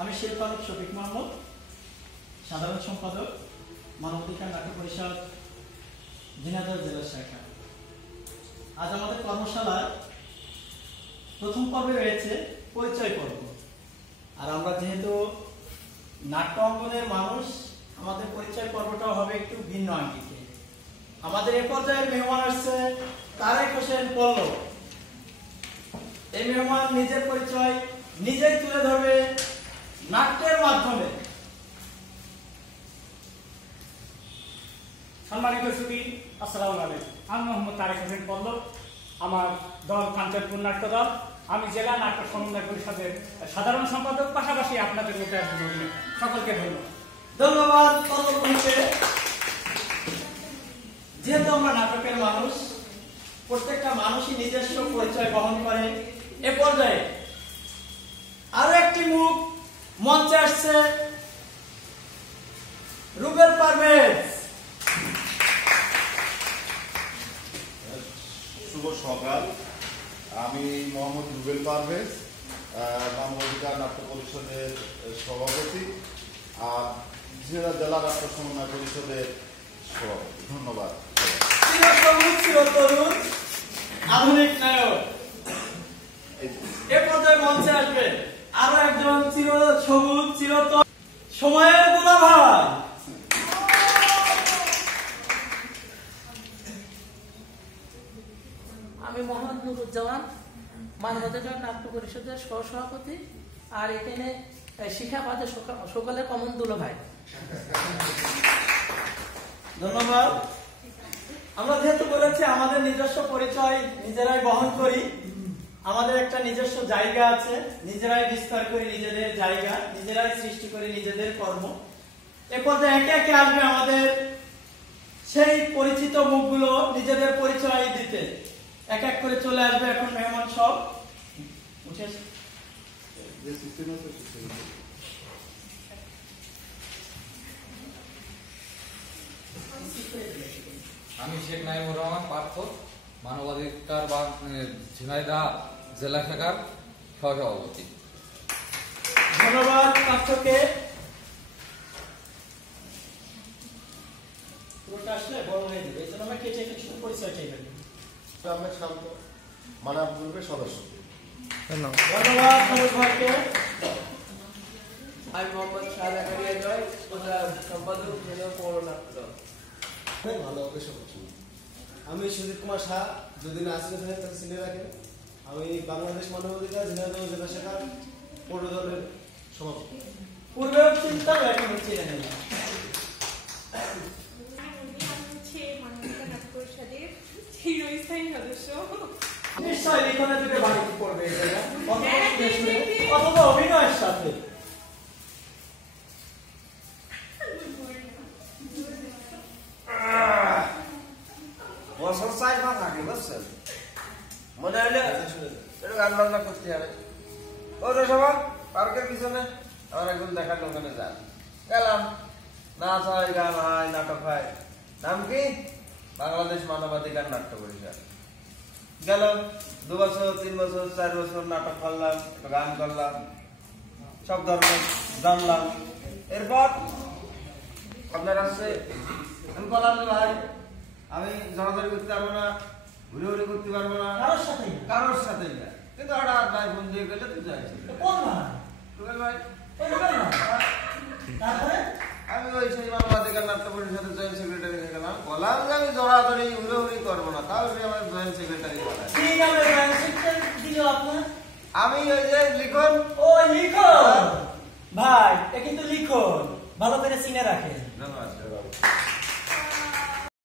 আমি শিল্পালক শফিক মোহাম্মদ, সাধারণ সম্পাদক, মানবাধিকার নাট্য পরিষদ, ঝিনাইদহ জেলা শাখা। আজ আমাদের কর্মশালায় প্রথম পর্বে রয়েছে পরিচয় পর্ব। আর আমরা যেহেতু নাট্য অঙ্গনের মানুষ, আমাদের পরিচয় পর্বটাও হবে একটু ভিন্ন আঙ্গিকে। আমাদের এ পর্যায়ের মেহমান আসছে তারেক হোসেন পল্লব। এই মেহমান নিজের পরিচয় নিজেই তুলে ধরবে নাট্যের মাধ্যমে। সম্মানিত সুধী, আসসালামু আলাইকুম। আমি মোহাম্মদ তারেক হোসেন পল্লব। আমার দল কাঞ্চনপুর নাট্য দল। আমি জেলা নাট্য সমন্বয় পরিষদের সাধারণ সম্পাদক, পাশাপাশি আপনাদের মতো একজন অভিনেতা। সকলকে ধন্যবাদ পল্লব ভাইকে। যেহেতু আমরা নাটকের মানুষ, প্রত্যেকটা মানুষই নিজস্ব পরিচয় বহন করে। এ পর্যায়ে আরো একটি মুখ মঞ্চে আসছে, রুবেল পারভেজ। শুভ সকাল। আমি মোহাম্মদ রুবেল পারভেজ, মানবাধিকার নাট্য পরিষদের সভাপতি আর ঝিনাইদহ জেলা নাট্য সমন্বয় পরিষদের সভাপতি। ধন্যবাদ। আধুনিক নায়ক এ পর্যায়ে মঞ্চে আসবে আরো একজন চির সবুজ চিরতর সময়ের দুলাভাই। আমি মোহাম্মদ নুরুজ্জামান, মানবাধিকার নাট্য পরিষদের সহসভাপতি, আর এখানে শিখা বাদে সকালে কমন দুলাভাই। ধন্যবাদ। আমরা যেহেতু বলেছি আমাদের নিজস্ব পরিচয় নিজেরাই বহন করি, আমাদের একটা নিজস্ব জায়গা আছে, নিজেরাই বিস্তার করি নিজেদের জায়গা, নিজেরাই সৃষ্টি করি নিজেদের কর্ম। এ পর্যায়ে একে একে আসবে আমাদের সেই পরিচিত মুখগুলো নিজেদের পরিচয় দিতে। এক এক করে চলে আসবে এখন মেহমান সব উঠে আসে। আমি শেখ নাইমুর রহমান পার্থ, মানবাধিকার ঝিনাইদহ জেলা শাখার সহসভাপতি। ধন্যবাদ পার্থকে। পুরোটা আসলে বড় হয়ে যাবে, এই জন্য আমরা কেটে কিছু পরিচয় চাইবেন। আহমেদ শান্ত, মানব গ্রুপের সদস্য। ধন্যবাদ সবুজ ভাইকে। আমি মোহাম্মদ শাহজাকারিয়া জয়, সম্পাদক পৌর নাট্য দল। ভালো হবে সব। আমি সুজিত কুমার শাহ, যদি না আসলে থাকেন তাকে চিনে রাখেন। আমি বাংলাদেশ মানবাধিকার ঝিনাইদহ জেলা শাখার পৌর দলের সভাপতি। পূর্বেও চিন্তা এখন চিনে নিলাম। নিশ্চয় লিখনের দিকে বাড়ি পড়বে অথবা অভিনয়ের সাথে। বছর 4-5 আগে বুঝছেন, মনে হলে গান বাজনা করতে হবে। ওদের সবাই পার্কের পিছনে আমার একজন দেখার ওখানে যান, গেলাম। নাচ হয়, গান হয়, নাটক হয়। নাম কি? বাংলাদেশ মানবাধিকার নাট্য পরিষদ। গেল 2 বছর, 3 বছর, 4 বছর নাটক করলাম, গান করলাম, সব ধরনের জানলাম। এরপর আপনার আসছে, আমি বললাম যে ভাই আমি জড়াজড়ি করতে পারবো না, ঘুরে ঘুরে করতে পারবো না কারোর সাথে না। কিন্তু হঠাৎ ভাই ফোন দিয়ে গেলে তুই যাইছি ভাই। আমি ওই সেই মানবাধিকার নাট্য পরিষদের জয়েন্ট সেক্রেটারি হয়ে গেলাম। বললাম যে আমি জড়াজড়ি ঘুরে করাবো না, তাও আমার জয়েন্ট সেক্রেটারি বলে। আমি ওই যে লিখন